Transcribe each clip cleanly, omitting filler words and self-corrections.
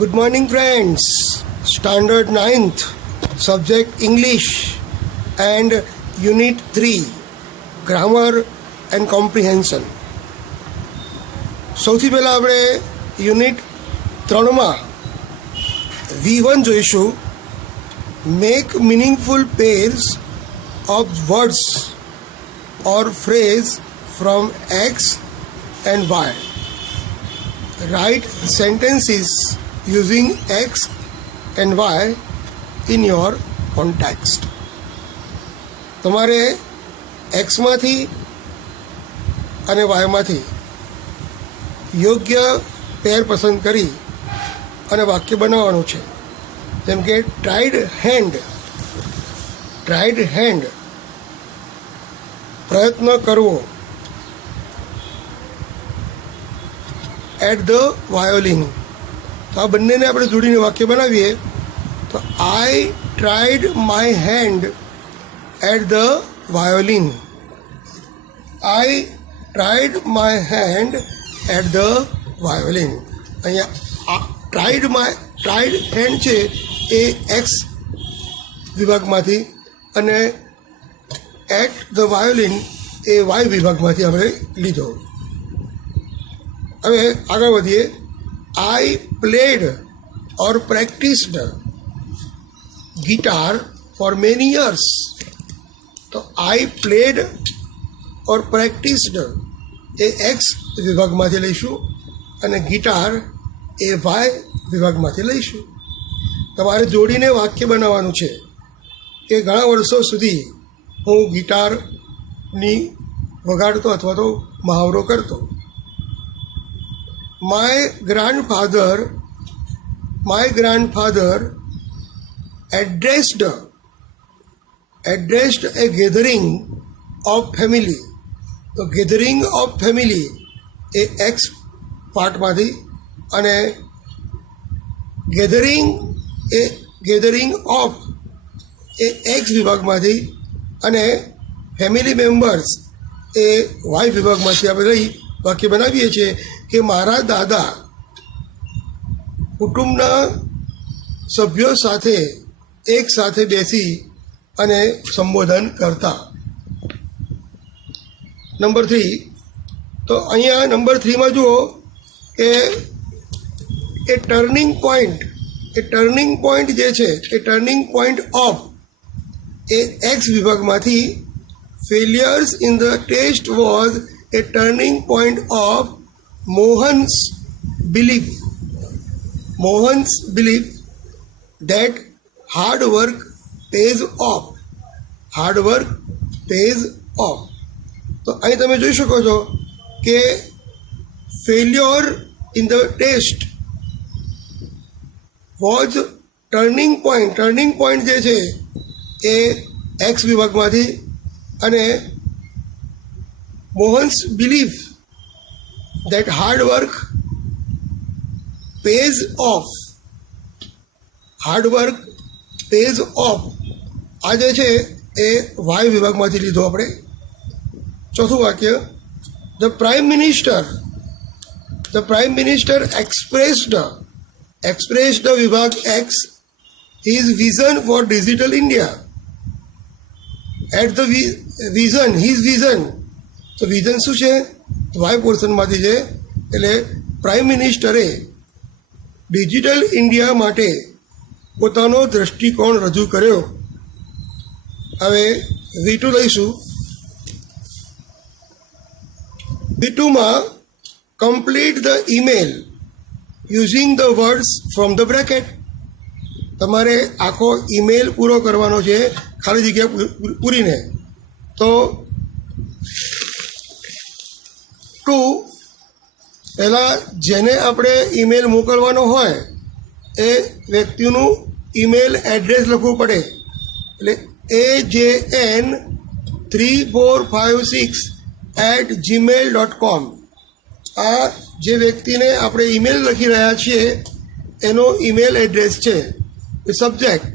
Good morning, friends. Standard 9th, subject English, and Unit 3, Grammar and Comprehension. સૌથી પહેલાં આપણે unit 3માં V1 જોઈશું. Make meaningful pairs of words or phrase from X and Y. Write sentences using X and Y in your context. તમારે એક્સમાંથી અને વાયમાંથી યોગ્ય પેર પસંદ કરી અને વાક્ય બનાવવાનું છે. જેમ કે ટ્રાઈડ હેન્ડ પ્રયત્ન કરવો. એટ ધ વાયોલિન, તો આ બંનેને આપણે જોડીને વાક્ય બનાવીએ તો I tried my hand at the violin. I tried my hand at the violin. અહીંયા ટ્રાઈડ હેન્ડ છે એ એક્સ વિભાગમાંથી અને એટ ધ વાયોલિન એ વાય વિભાગમાંથી આપણે લીધો. હવે આગળ વધીએ. I played or practised guitar for many years. તો I played or પ્રેક્ટિસ્ડ A X વિભાગમાંથી લઈશું અને ગિટાર એ વાય વિભાગમાંથી લઈશું. તમારે જોડીને વાક્ય બનાવવાનું છે કે ઘણા વર્ષો સુધી હું ગિટારની વગાડતો અથવા તો મહાવરો કરતો. My grandfather addressed a gathering of family. તો ગેધરિંગ ઓફ ફેમિલી એ એક્સ પાર્ટમાંથી અને ગેધરિંગ ઓફ એ એક્સ વિભાગમાંથી અને ફેમિલી મેમ્બર્સ એ વાય વિભાગમાંથી આપણે લઈ વાક્ય બનાવીએ છીએ કે મારા દાદા કુટુંબના સભ્યો સાથે એક સાથે બેસી અને સંબોધન કરતા. નંબર 3, તો અહીંયા નંબર 3માં જુઓ કે એ ટર્નિંગ પોઈન્ટ જે છે એ ટર્નિંગ પોઈન્ટ ઓફ એ એક્સ વિભાગમાંથી failures in the test was a turning point of Mohan's belief that hard work pays off. તો અહીં તમે જોઈ શકો છો કે failure in the test was turning point જે છે એ એક્સ વિભાગમાંથી અને Mohan's belief that hard work pays off. આ જે છે એ વાય વિભાગમાંથી લીધો આપણે. ચોથું વાક્ય. ધ પ્રાઇમ મિનિસ્ટર એક્સપ્રેસ્ડ વિભાગ X his vision for digital India. At the vision. તો વિઝન શું છે? વાય પોર્શનમાંથી છે. એટલે પ્રાઇમ મિનિસ્ટરે ડિજિટલ ઇન્ડિયા માટે પોતાનો દૃષ્ટિકોણ રજૂ કર્યો. હવે V2 લઈશું. V2માં complete the email using the words from the bracket. તમારે આખો ઈમેલ પૂરો કરવાનો છે ખાલી જગ્યા પૂરીને. તો 2, પહેલાં જેને આપણે ઈમેલ મોકલવાનો હોય એ વ્યક્તિનું ઈમેલ એડ્રેસ લખવું પડે. એટલે AJN3456@gmail.com. આ જે વ્યક્તિને આપણે ઈમેલ લખી રહ્યા છીએ એનો ઈમેલ એડ્રેસ છે. સબ્જેક્ટ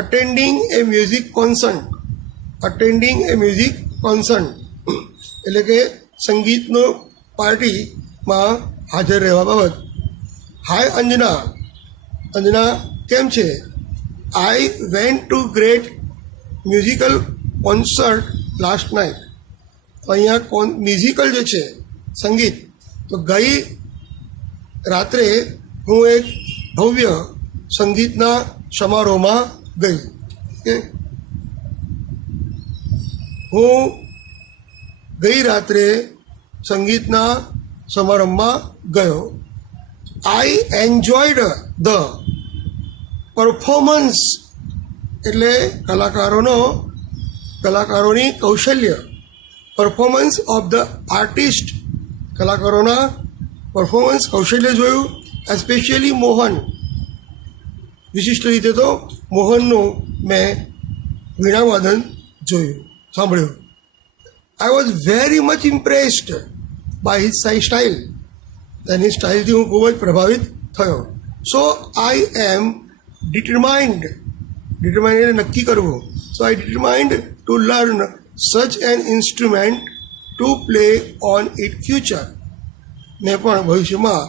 અટેન્ડિંગ એ મ્યુઝિક કોન્સર્ટ એટલે કે સંગીતનો પાર્ટીમાં હાજર રહેવા બાબત. હાય અંજના, અંજના કેમ છે? I went to great musical concert last night. તો અહીંયા મ્યુઝિકલ જે છે સંગીત, તો ગઈ રાત્રે હું એક ભવ્ય સંગીતના સમારોહમાં ગઈ. કે હું ગઈ રાત્રે સંગીતના સમારંભમાં ગયો. આઈ એન્જોયડ ધ પરફોર્મન્સ એટલે કલાકારોની કૌશલ્ય, પરફોર્મન્સ ઓફ ધ આર્ટિસ્ટ, કલાકારોના પરફોર્મન્સ કૌશલ્ય જોયું. એસ્પેશિયલી મોહન, વિશિષ્ટ રીતે તો મોહનનું મેં વીણાવાદન જોયું, સાંભળ્યું. I was very much impressed by his style. તેની સ્ટાઇલથી હું ખૂબ જ પ્રભાવિત થયો. સો આઈ એમ ડિટરમાઇન્ડ એટલે નક્કી કરવું. So I determined to learn such an instrument to play on it future. મેં પણ ભવિષ્યમાં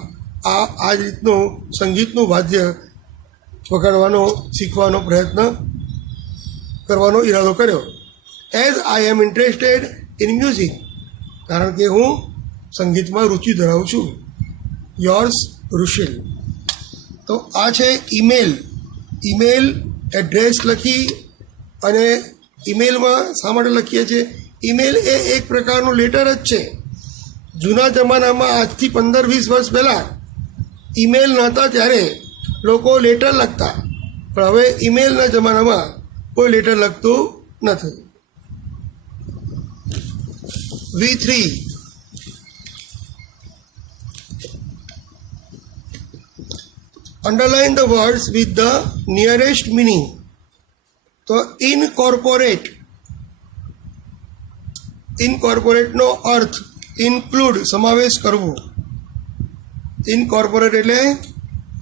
આ જ રીતનું સંગીતનું વાદ્ય વગાડવાનો, શીખવાનો પ્રયત્ન કરવાનો ઈરાદો કર્યો. As I am interested in music, કારણ કે હું સંગીતમાં રુચિ ધરાવું છું. યોર્સ રુશિલ. તો આ છે ઈમેલ એડ્રેસ લખી, અને ઈમેલમાં શા માટે લખીએ છીએ? ઈમેલ એ એક પ્રકારનું લેટર જ છે. જૂના જમાનામાં આજથી 15-20 વર્ષ પહેલાં ઈમેલ નહોતા ત્યારે લોકો લેટર લખતા, પણ હવે ઈમેલના જમાનામાં કોઈ લેટર લખતું નથી. V3 underline the words with the nearest meaning. તો ઇનકોર્પોરેટનો અર્થ ઇન્ક્લુડ, સમાવેશ કરવો. ઇનકોર્પોરેટ એટલે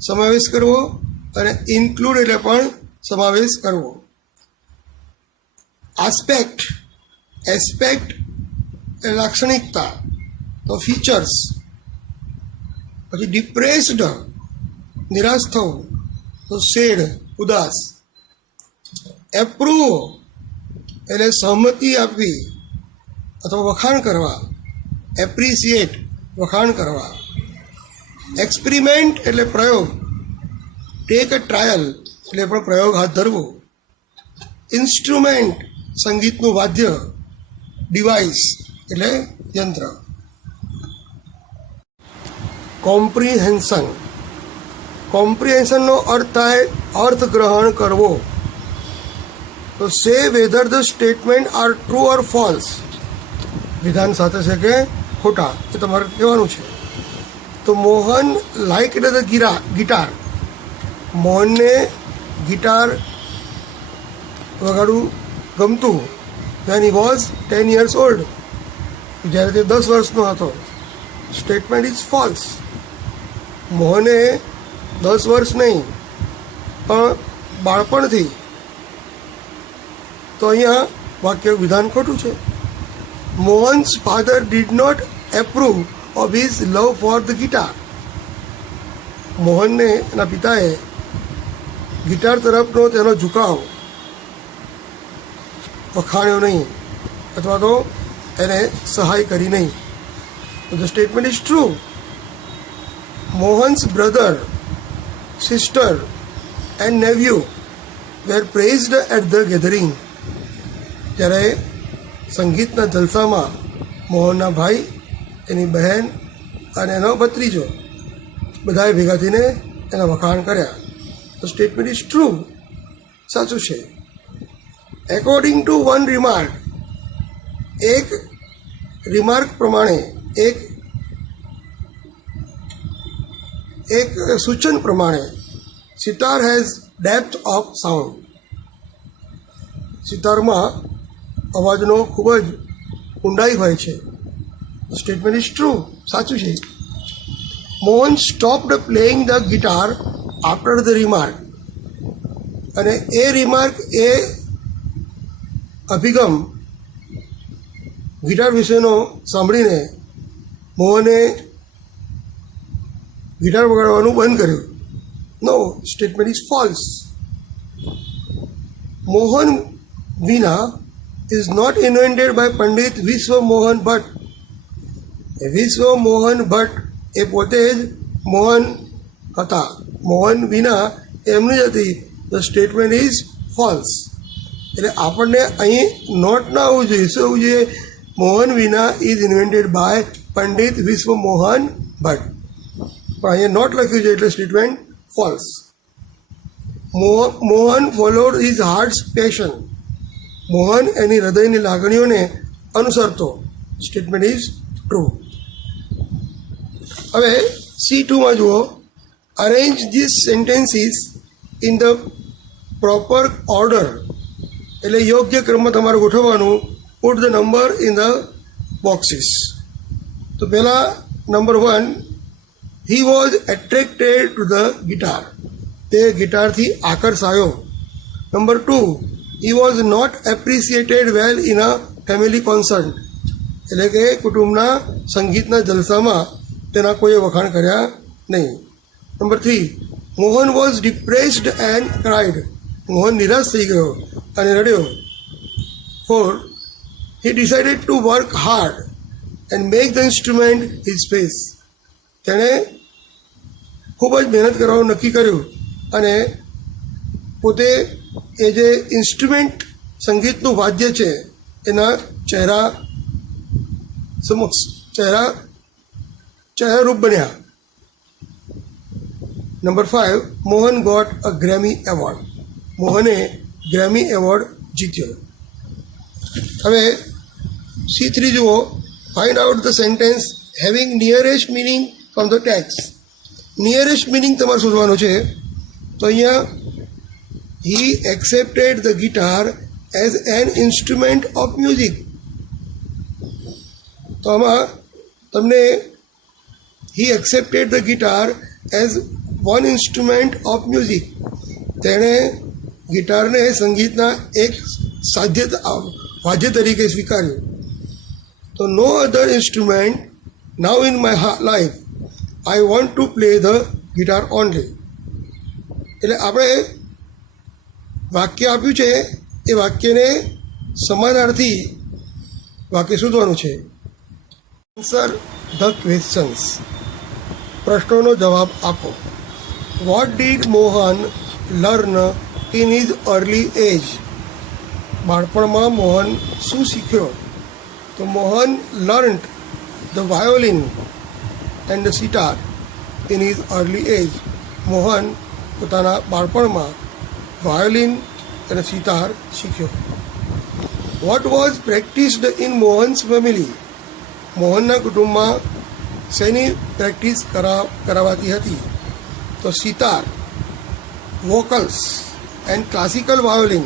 સમાવેશ કરવો, અને ઇન્ક્લુડ એટલે પણ સમાવેશ કરવો. એસ્પેક્ટ એ લાક્ષણિકતા, તો ફીચર્સ. પછી ડિપ્રેસ્ડ, નિરાશ થવું, તો સેડ, ઉદાસ. એપ્રુવ એટલે સહમતિ આપવી અથવા વખાણ કરવા. એપ્રિસિએટ, વખાણ કરવા. એક્સપેરિમેન્ટ એટલે પ્રયોગ. ટેક અ ટ્રાયલ એટલે પણ પ્રયોગ હાથ ધરવો. ઇન્સ્ટ્રુમેન્ટ સંગીતનું વાદ્ય. ડિવાઇસ એટલે યંત્ર. કોમ્પ્રિહેન્શનનો અર્થ થાય અર્થગ્રહણ કરવો. તો સે whether the statement are true or false, વિધાન સાથે છે કે ખોટા, એ તમારે કહેવાનું છે. તો મોહન લાઇક એટલે ધ ગિટાર. મોહનને ગિટાર વગાડવું ગમતું when he was 10 years old, જ્યારે તે 10 વર્ષનો હતો. Statement is false. મોહને 10 વર્ષ નહીં પણ બાળપણથી, તો અહીંયા વાક્ય વિધાન ખોટું છે. Mohan's father did not approve of his love for the guitar. મોહનને એના પિતાએ ગિટાર તરફનો તેનો ઝુકાવ વખાણ્યો નહીં, અથવા તો એને સહાય કરી નહીં. તો the statement is true. Mohan's brother, sister and nephew were praised at the gathering. જ્યારે સંગીતના જલસામાં મોહનના ભાઈ, એની બહેન અને એનો ભત્રીજો બધાએ ભેગા થઈને એના વખાણ કર્યા. તો સ્ટેટમેન્ટ ઇઝ ટ્રુ, સાચું છે. એકોર્ડિંગ ટુ વન રિમાર્ક, એક રિમાર્ક પ્રમાણે, એક સૂચન પ્રમાણે, sitar has depth of sound. સિતારમાં અવાજનો ખૂબ જ ઊંડાઈ હોય છે. સ્ટેટમેન્ટ ઇઝ ટ્રુ, સાચું છે. Mohan stopped playing the guitar after the remark. અને એ રિમાર્ક, એ અભિગમ ગિટાર વિશેનો સાંભળીને મોહને ગિટાર વગાડવાનું બંધ કર્યું. No, statement is false. Mohan Veena is not invented by Pandit Vishwa Mohan Bhatt. વિશ્વ મોહન ભટ્ટ એ પોતે જ મોહન હતા. મોહન વિના એમની જ હતી. The statement is false. એટલે આપણને અહીં નોટ ના આવવું જોઈએ. શું આવવું જોઈએ? મોહન વિના ઇઝ ઇન્વેન્ટેડ બાય પંડિત વિશ્વ મોહન ભટ્ટ. પણ અહીંયા નોટ લખ્યું છે એટલે statement false. Mohan followed his heart's passion. Mohan એની હૃદયની લાગણીઓને અનુસરતો. Statement is true. હવે C2માં જુઓ. Arrange this sentences in the proper order. એટલે યોગ્ય ક્રમમાં તમારે ગોઠવવાનું. Put the number in the boxes. તો પહેલાં number 1, he was attracted to the guitar. તે ગિટારથી આકર્ષાયો. Number 2, he was not appreciated well in a family concert. એટલે કે કુટુંબના સંગીતના જલસામાં તેના કોઈએ વખાણ કર્યા નહીં. Number 3, Mohan was depressed and cried. Mohan નિરાશ થઈ ગયો અને રડ્યો. 4, હી decided to work hard and make the instrument his space. તેણે ખૂબ જ મહેનત કરવાનું નક્કી કર્યું અને પોતે એ જે ઇન્સ્ટ્રુમેન્ટ સંગીતનું વાદ્ય છે એના ચહેરારૂપ બન્યા. Number 5, Mohan got a Grammy award. મોહને ગ્રેમી એવોર્ડ જીત્યો. હવે C3 જુઓ. Find out the sentence having nearest meaning from the text. Nearest meaning તમારે શોધવાનું છે. તો અહીંયા he accepted the guitar as an instrument of music. તો આમાં તમને he accepted the guitar as one instrument of music. તેણે ગિટારને સંગીતના એક વાદ્ય તરીકે સ્વીકાર્યું. તો no other instrument now in my life I want to play the guitar only. એટલે આપણે વાક્ય આપ્યું છે એ વાક્યને સમાનાર્થી વાક્ય શોધવાનું છે. Answer the questions. પ્રશ્નોનો જવાબ આપો. What did Mohan learn in his early age. બાળપણમાં મોહન શું શીખ્યો? તો Mohan learnt the violin and the sitar in his early age. Mohan પોતાના બાળપણમાં વાયોલિન અને સિતાર શીખ્યો. What was practised in Mohan's family. મોહનના કુટુંબમાં શેની પ્રેક્ટિસ કરાવાતી હતી? તો sitar, vocals and classical violin.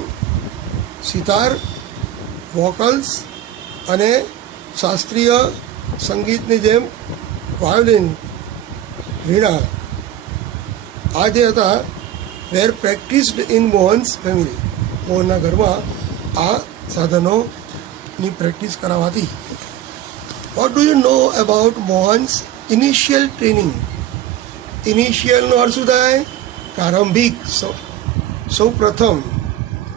Sitar, vocals અને શાસ્ત્રીય સંગીતની જેમ વાયોલિન, વીણા, આ જે હતા વેર પ્રેક્ટિસ્ડ ઇન મોહન્સ ફેમિલી. મોહનના ઘરમાં આ સાધનોની પ્રેક્ટિસ કરાવાતી. What do you know about Mohan's initial training. ઇનિશિયલનો અર્થ શું થાય? પ્રારંભિક, સૌ પ્રથમ,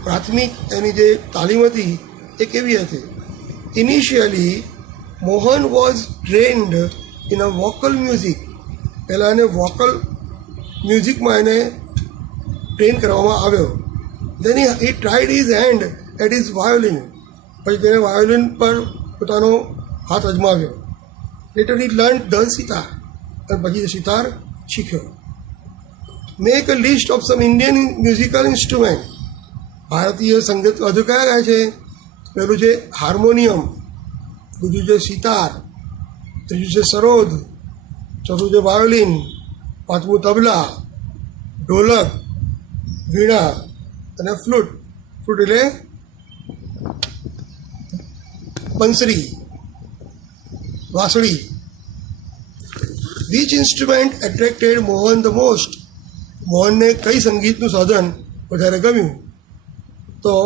પ્રાથમિક એની જે તાલીમ હતી એ કેવી હતી? Initially Mohan was trained in a vocal music. પહેલાં એને વોકલ મ્યુઝિકમાં એને ટ્રેન કરવામાં આવ્યો. Then he tried his hand at is violin. પછી તેને વાયોલિન પર પોતાનો હાથ અજમાવ્યો. Later he learn the sitar. અને પછી સિતાર શીખ્યો. Make a list of some Indian musical instrument. ભારતીય સંગીત હજુ કયા ગયા છે? પહેલું છે હાર્મોનિયમ, બીજું છે સિતાર, ત્રીજું છે સરોદ, ચોથું છે વાયોલિન, પાંચમું તબલા, ઢોલક, વીણા અને ફ્લૂટ. ફ્લૂટ એટલે બંસરી, વાંસળી. Which instrument attracted Mohan the most. મોહનને કઈ સંગીતનું સાધન વધારે ગમ્યું? તો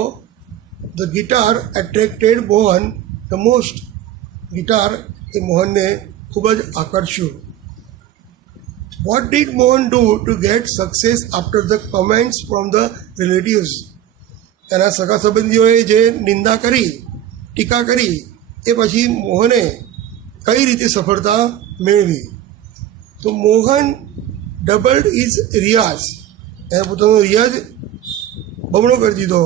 the guitar attracted Mohan the most. Guitar એ મોહનને ખૂબ જ આકર્ષ્યું. What did Mohan do to get success after the comments from the relatives? એના સગા સંબંધીઓએ જે નિંદા કરી, ટીકા કરી, એ પછી મોહને કઈ રીતે સફળતા મેળવી? તો મોહન ડબલ્ડ ઇઝ રિયાઝ, એને પોતાનો રિયાઝ બમણો કરી દીધો.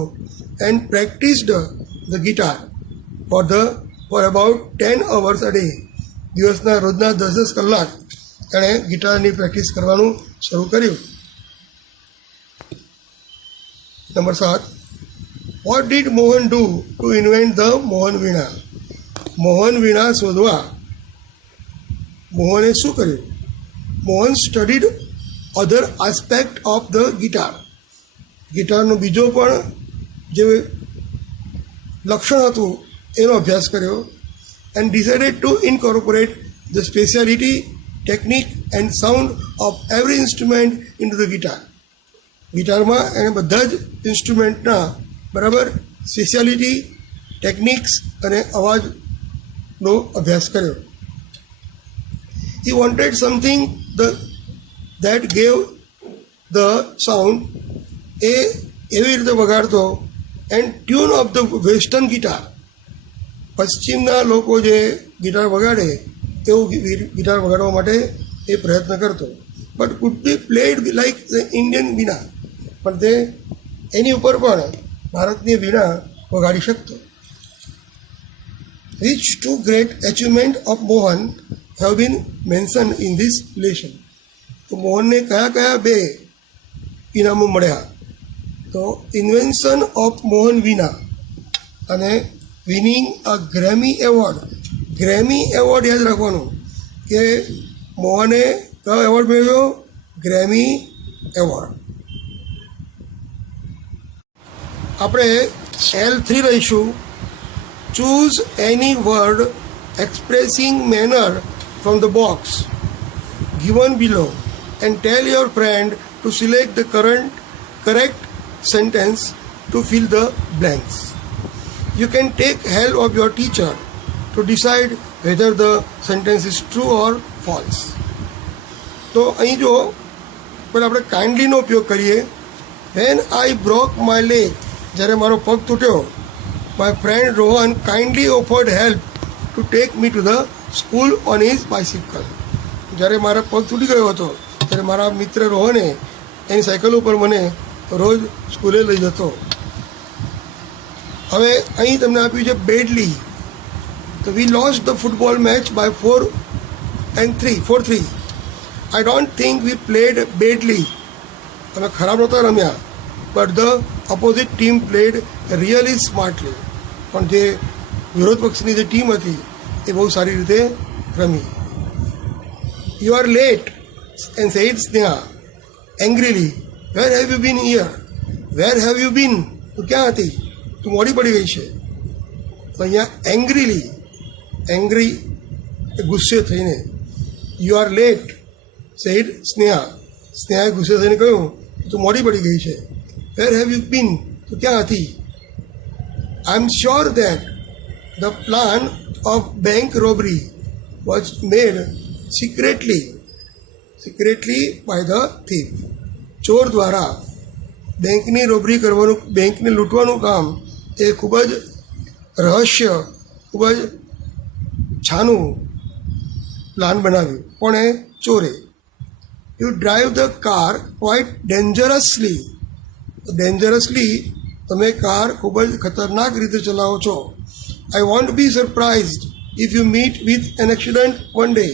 And practised the guitar for about 10 hours a day. દિવસના રોજના 10 કલાક એણે ગિટારની પ્રેક્ટિસ કરવાનું શરૂ કર્યું. Number 7, what did Mohan do to invent the Mohan veena? Mohan veena શોધવા મોહને શું કર્યું? Mohan studied other aspect of the guitar. ગિટારનો બીજો પણ જે લક્ષણ હતું એનો અભ્યાસ કર્યો. And decided to incorporate the speciality, technique and sound of every instrument into the guitar. ગિટારમાં એને બધા જ ઇન્સ્ટ્રુમેન્ટના બરાબર સ્પેશિયાલિટી, ટેકનિક્સ અને અવાજનો અભ્યાસ કર્યો. He wanted something that gave the sound, એ એવી રીતે વગાડતો, and tune of the western guitar. પશ્ચિમના લોકો જે ગિટાર વગાડે એવું ગિટાર વગાડવા માટે એ પ્રયત્ન કરતો. But could be played like the Indian veena, પણ તે એની ઉપર પણ ભારતની વીણા વગાડી શકતો. Which two great achievement of Mohan have been mentioned in this relation? તો મોહનને કયા કયા 2 ઇનામો મળ્યા? તો ઇન્વેન્શન ઓફ મોહન વીણા અને વિનિંગ અ ગ્રેમી એવોર્ડ. ગ્રેમી એવોર્ડ યાદ રાખવાનું કે મોહને કયો એવોર્ડ મેળવ્યો? Grammy award. આપણે L3 લઈશું. Choose any word expressing manner from the box given below and tell your friend to select the correct sentence to fill the blanks. You can take help of your teacher to decide whether the sentence is true or false. તો અહીં જો પહેલાં આપણે કાઇન્ડલીનો ઉપયોગ કરીએ. When I broke my leg, જ્યારે મારો પગ તૂટ્યો, my friend Rohan kindly offered help to take me to the school on his bicycle. જ્યારે મારા પગ તૂટી ગયો હતો ત્યારે મારા મિત્ર રોહને એની સાયકલ ઉપર મને રોજ સ્કૂલે લઈ જતો. હવે અહીં તમને આપ્યું છે બેડલી. તો we lost the football match by 4-3. I don't think we played badly. અમે ખરાબ નહોતા રમ્યા, but the opposite team played really smartly. પણ જે વિરોધ પક્ષની જે ટીમ હતી એ બહુ સારી રીતે રમી. You are late and said Sneha angrily, where have you been here? Where have you been? તું ક્યાં હતી? તું મોડી પડી ગઈ છે. તો અહીંયા એંગ્રીલી, એંગ્રી એ ગુસ્સે થઈને. You are late said Sneha, સ્નેહાએ ગુસ્સે થઈને કહ્યું તું મોડી પડી ગઈ છે. Where have you been? તું ક્યાં હતી? I am sure that the plan of bank robbery was made secretly by the thief. ચોર દ્વારા બેંકની રોબરી કરવાનું, બેંકને લૂંટવાનું કામ એ ખૂબ જ રહસ્ય, ખૂબ જ છાનું પ્લાન બનાવ્યું. પણ એ ચોરે. You drive the car quite dangerously. તમે કાર ખૂબ જ ખતરનાક રીતે ચલાવો છો. I won't be surprised if you meet with an accident one day.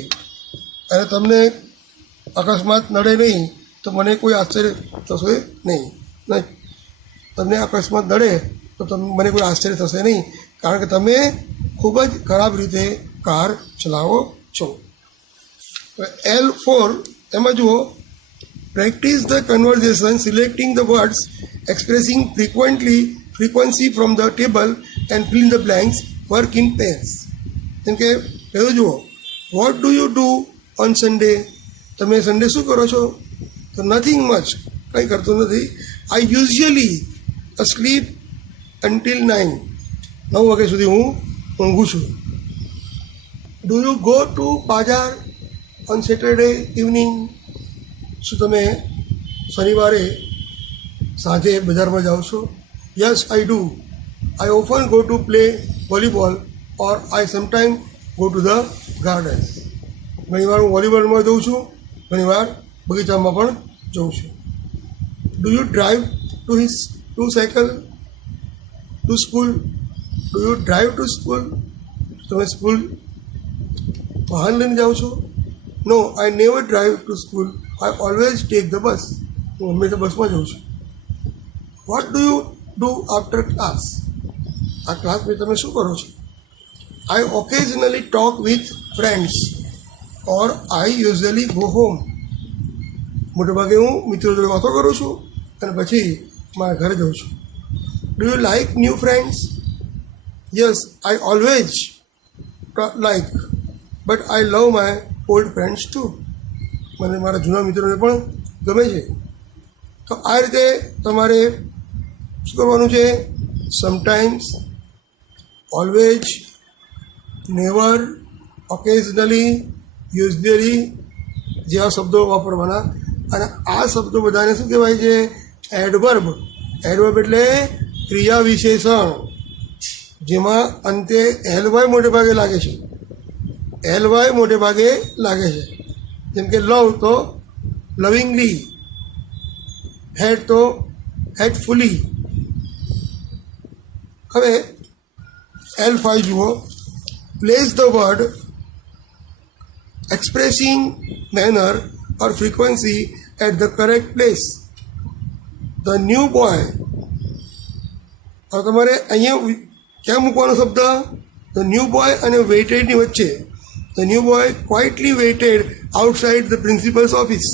અને તમને અકસ્માત નડે નહીં તો મને કોઈ આશ્ચર્ય થશે નહીં. તમને અકસ્માત નડે તો મને કોઈ આશ્ચર્ય થશે નહીં, કારણ કે તમે ખૂબ જ ખરાબ રીતે કાર ચલાવો છો. L4 એમાં જુઓ, practice the conversation selecting the words expressing frequency from the table and fill in the blanks. Work in pairs. જેમ કે પહેલું જુઓ, vote do you do on Sunday? તમે સન્ડે શું કરો છો? તો નથિંગ મચ, કંઈ કરતો નથી. આઈ યુઝ્યુઅલી સ્લીપ અન્ટિલ 9. 9 વાગ્યા સુધી હું ઊંઘું છું. Do you go to bazaar on Saturday evening? શું તમે શનિવારે સાંજે બજારમાં જાઓ છો? Yes, I do. I often go to play volleyball or I sometime go to the garden. ઘણીવાર હું વોલીબોલમાં જઉં છું, ઘણીવાર બગીચામાં પણ જઉં છું. Do you drive to cycle to school? Do you drive to school? તમે સ્કૂલ વાહન લઈને જાઓ છો? No, I never drive to school. I always take the bus. હું હંમેશા બસમાં જાઉં છું. What do you do after class? આ ક્લાસ પછી તમે શું કરો છો? I occasionally talk with friends or I usually go home. મોટેભાગે હું મિત્રો જોડે વાતો કરું છું અને પછી મારા ઘરે જાઉં છું. Do you like new friends? Yes, I always like, but I love my old friends two. મને મારા જૂના મિત્રોને પણ ગમે છે. તો આ રીતે તમારે શું કરવાનું છે? Sometimes, always, never, occasionally, usually જેવા શબ્દો વાપરવાના. અને આ શબ્દો બધાને શું કહેવાય છે? એડવર્બ. એડવર્બ એટલે ક્રિયા વિશેષણ, જેમાં અંતે એલવાય મોટે ભાગે લાગે છે. એલવાય મોટે ભાગે લાગે છે. જેમ કે લવ તો લવિંગલી, હેટ તો હેટફુલી. હવે L5 જુઓ. Place the word expressing manner or frequency at the correct place. The new boy. હવે તમારે અહીંયા ક્યાં મૂકવાનો શબ્દ? ધ ન્યૂ બોય અને વેઇટેડની વચ્ચે. The new boy quietly waited outside the principal's office.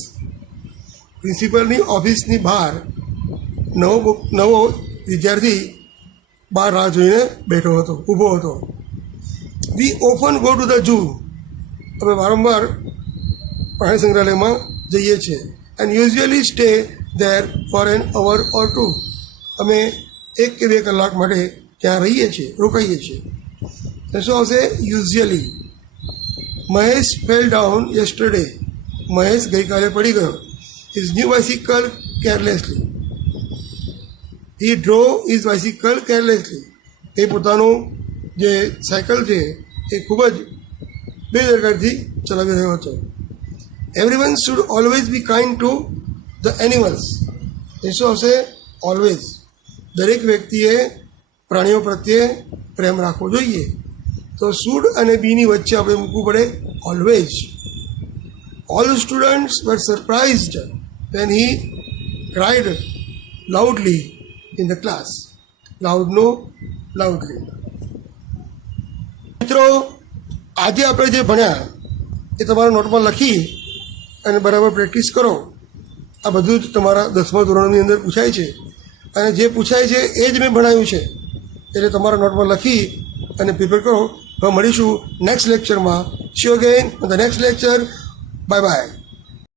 પ્રિન્સિપલની ઓફિસની બહાર નવો વિદ્યાર્થી બહાર રાહ જોઈને બેઠો હતો, ઊભો હતો. We often go to the zoo. અમે વારંવાર પ્રાણી સંગ્રહાલયમાં જઈએ છીએ. And usually stay there for an hour or two. અમે 1 કે 2 કલાક માટે ત્યાં રહીએ છીએ, રોકાઈએ છીએ. શું આવશે? Usually. Mahesh fell down yesterday. Mahesh ગઈકાલે પડી ગયો. His new bicycle carelessly. He drove his bicycle carelessly. એ પોતાનું જે સાયકલ છે એ ખૂબ જ બેદરકારીથી ચલાવી રહ્યો હતો. Everyone should always be kind to the animals. એ શું આવશે? ઓલવેઝ. દરેક વ્યક્તિએ પ્રાણીઓ પ્રત્યે પ્રેમ રાખવો જોઈએ. તો શુડ અને બીની વચ્ચે આપણે મૂકવું પડે always. All students were surprised when he cried loudly in the class. લાઉડનો લાઉડલી. મિત્રો, આજે આપણે જે ભણ્યા એ તમારા નોટમાં લખી અને બરાબર પ્રેક્ટિસ કરો. આ બધું જ તમારા 10મા ધોરણની અંદર પૂછાય છે અને જે પૂછાય છે એ જ મેં ભણાવ્યું છે. એટલે તમારા નોટમાં લખી અને પ્રિપેર કરો. હવે મળીશું નેક્સ્ટ લેક્ચરમાં. C you again in the next lecture. Bye bye.